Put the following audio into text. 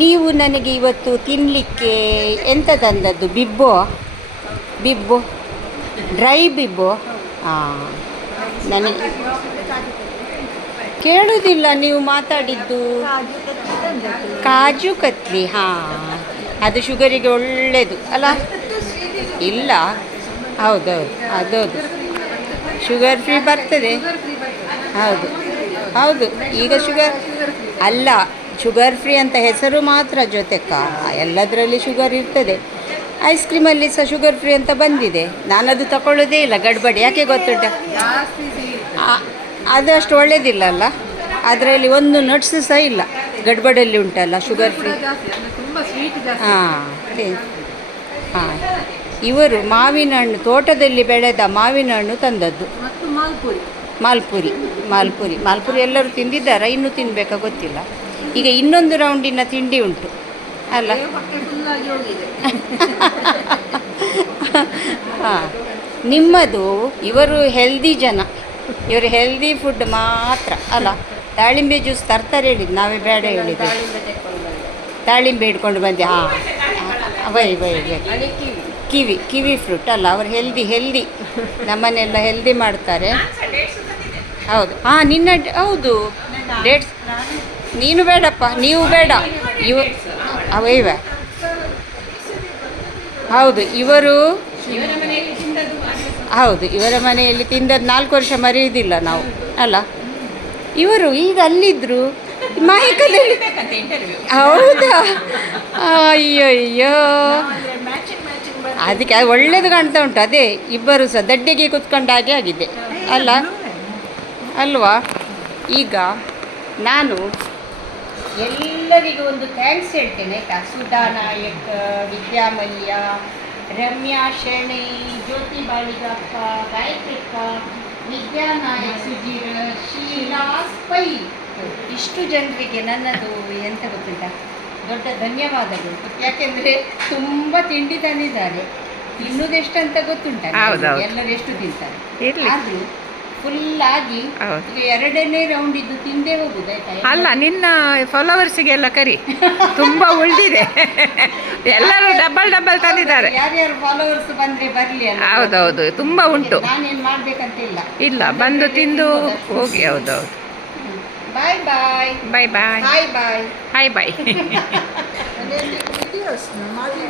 ನೀವು ನನಗೆ ಇವತ್ತು ತಿನ್ನಲಿಕ್ಕೆ ಎಂತ ತಂದದ್ದು? ಬಿಬ್ಬೋ ಬಿಬ್ಬು ಡ್ರೈ ಬಿಬ್ಬು. ಹಾಂ, ನನಗೆ ಕೇಳುವುದಿಲ್ಲ ನೀವು ಮಾತಾಡಿದ್ದು. ಕಾಜು ಕತ್ಲಿ, ಹಾಂ, ಅದು ಶುಗರಿಗೆ ಒಳ್ಳೆಯದು ಅಲ್ಲ? ಇಲ್ಲ, ಹೌದೌದು, ಅದೌದು, ಶುಗರ್ ಫ್ರೀ ಬರ್ತದೆ. ಹೌದು ಹೌದು, ಈಗ ಶುಗರ್ ಅಲ್ಲ, ಶುಗರ್ ಫ್ರೀ ಅಂತ ಹೆಸರು ಮಾತ್ರ, ಜೊತೆಕ ಎಲ್ಲದರಲ್ಲಿ ಶುಗರ್ ಇರ್ತದೆ. ಐಸ್ ಕ್ರೀಮಲ್ಲಿ ಸಹ ಶುಗರ್ ಫ್ರೀ ಅಂತ ಬಂದಿದೆ. ನಾನದು ತಗೊಳ್ಳೋದೇ ಇಲ್ಲ, ಗಡ್ಬಡಿ. ಯಾಕೆ ಗೊತ್ತುಂಟ, ಅದು ಅಷ್ಟು ಒಳ್ಳೆಯದಿಲ್ಲ ಅಲ್ಲ, ಅದರಲ್ಲಿ ಒಂದು ನಟ್ಸ್ ಸಹ ಇಲ್ಲ, ಗಡ್ಬಡಲ್ಲಿ ಉಂಟಲ್ಲ ಶುಗರ್ ಫ್ರೀ. ಹಾಂ ಹಾಂ, ಇವರು ಮಾವಿನ ಹಣ್ಣು, ತೋಟದಲ್ಲಿ ಬೆಳೆದ ಮಾವಿನ ಹಣ್ಣು ತಂದದ್ದು. ಮಾಲ್ಪುರಿ ಮಾಲ್ಪುರಿ ಮಾಲ್ಪುರಿ ಎಲ್ಲರೂ ತಿಂದಿದ್ದಾರಾ? ಇನ್ನೂ ತಿನ್ನಬೇಕಾ ಗೊತ್ತಿಲ್ಲ. ಈಗ ಇನ್ನೊಂದು ರೌಂಡಿನ ತಿಂಡಿ ಉಂಟು ಅಲ್ಲ? ಹಾಂ, ನಿಮ್ಮದು, ಇವರು ಹೆಲ್ದಿ ಜನ, ಇವರು ಹೆಲ್ದಿ ಫುಡ್ ಮಾತ್ರ ಅಲ್ಲ. ದಾಳಿಂಬೆ ಜ್ಯೂಸ್ ತರ್ತಾರೆ ಹೇಳಿದ್ದು, ನಾವೇ ಬೇಡ ಹೇಳಿದ್ದು. ದಾಳಿಂಬೆ ಹಿಡ್ಕೊಂಡು ಬಂದೆ. ಹಾಂ, why why why kiwi fruit ಅಲ್ಲ, ಅವರು ಹೆಲ್ದಿ ನಮ್ಮನ್ನೆಲ್ಲ ಹೆಲ್ದಿ ಮಾಡ್ತಾರೆ. ಹೌದು, ಹಾಂ, ನಿನ್ನ ಹೌದು ಡೇಟ್ಸ್. ನೀನು ಬೇಡಪ್ಪ, ನೀವು ಬೇಡ. ಇವೆ ಹೌದು, ಹೌದು, ಇವರ ಮನೆಯಲ್ಲಿ ತಿಂದದ್ದು 4 ವರ್ಷ ಮರೆಯುವುದಿಲ್ಲ ನಾವು ಅಲ್ಲ. ಇವರು ಈಗ ಅಲ್ಲಿದ್ದರು ಮಾಹಿಕದಲ್ಲಿ. ಹೌದಾ? ಅಯ್ಯೋ, ಅದಕ್ಕೆ ಒಳ್ಳೇದು ಕಾಣ್ತಾ ಉಂಟು. ಅದೇ ಇಬ್ಬರು ಸಹ ದಡ್ಡಿಗೆ ಕೂತ್ಕೊಂಡ ಹಾಗೆ ಆಗಿದೆ ಅಲ್ಲ, ಅಲ್ವಾ? ಈಗ ನಾನು ಎಲ್ಲರಿಗೂ ಒಂದು ಥ್ಯಾಂಕ್ಸ್ ಹೇಳ್ತೇನೆ ಆಯಿತಾ. ಸುಧಾ ನಾಯಕ್, ವಿದ್ಯಾಮಲ್ಯ, ರಮ್ಯಾ ಶೆಣೈ, ಜ್ಯೋತಿ ಬಾಳಿಗಪ್ಪ, ಗಾಯತ್ರಿಕ, ವಿದ್ಯಾ ನಾಯಕ್, ಸುಜೀರ್, ಶೀಲಾ ಪೈ, ಇಷ್ಟು ಜನರಿಗೆ ನನ್ನದು ಎಂತ ಗೊತ್ತುಂಟ, ದೊಡ್ಡ ಧನ್ಯವಾದಗಳು. ಯಾಕೆಂದರೆ ತುಂಬ ತಿಂಡಿ ತಂದಿದ್ದಾರೆ. ತಿನ್ನುವುದೆಷ್ಟು ಅಂತ ಗೊತ್ತುಂಟ, ಎಲ್ಲರೂ ಎಷ್ಟು ತಿಂತಾರೆ. ಆದರೂ ಫುಲ್ಲಾಗಿ ಈಗ 2ನೇ ರೌಂಡ್ ಇದ್ದು ತಿಂದೇ ಹೋಗುದು ಆಯ್ತಾ. ಅಲ್ಲ, ನಿನ್ನ ಫಾಲೋವರ್ಸಿಗೆಲ್ಲ ಕರಿ, ತುಂಬ ಉಳಿದಿದೆ. ಎಲ್ಲರೂ ಡಬಲ್ ತಂದಿದ್ದಾರೆ. ಯಾರ್ಯಾರು ಫಾಲೋವರ್ಸ್ ಬಂದರೆ ಬರಲಿ ಅಲ್ಲ. ಹೌದೌದು, ತುಂಬ ಉಂಟು. ನಾನೇನು ಮಾಡಬೇಕಂತ ಇಲ್ಲ, ಬಂದು ತಿಂದು ಹೋಗಿ. ಹೌದೌದು. ಬಾಯ್ ಬಾಯ್ ಬಾಯ್ ಬಾಯ್ ಬಾಯ್ ಬಾಯ್ ಹಾಯ್ ಬಾಯ್.